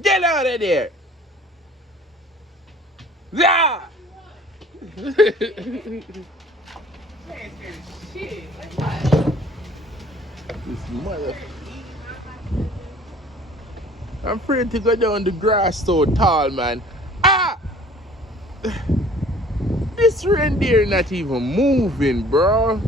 Get out of there! Yeah! Shit, like what? This mother. I'm afraid to go down the grass so tall, man. Ah! This reindeer not even moving, bro.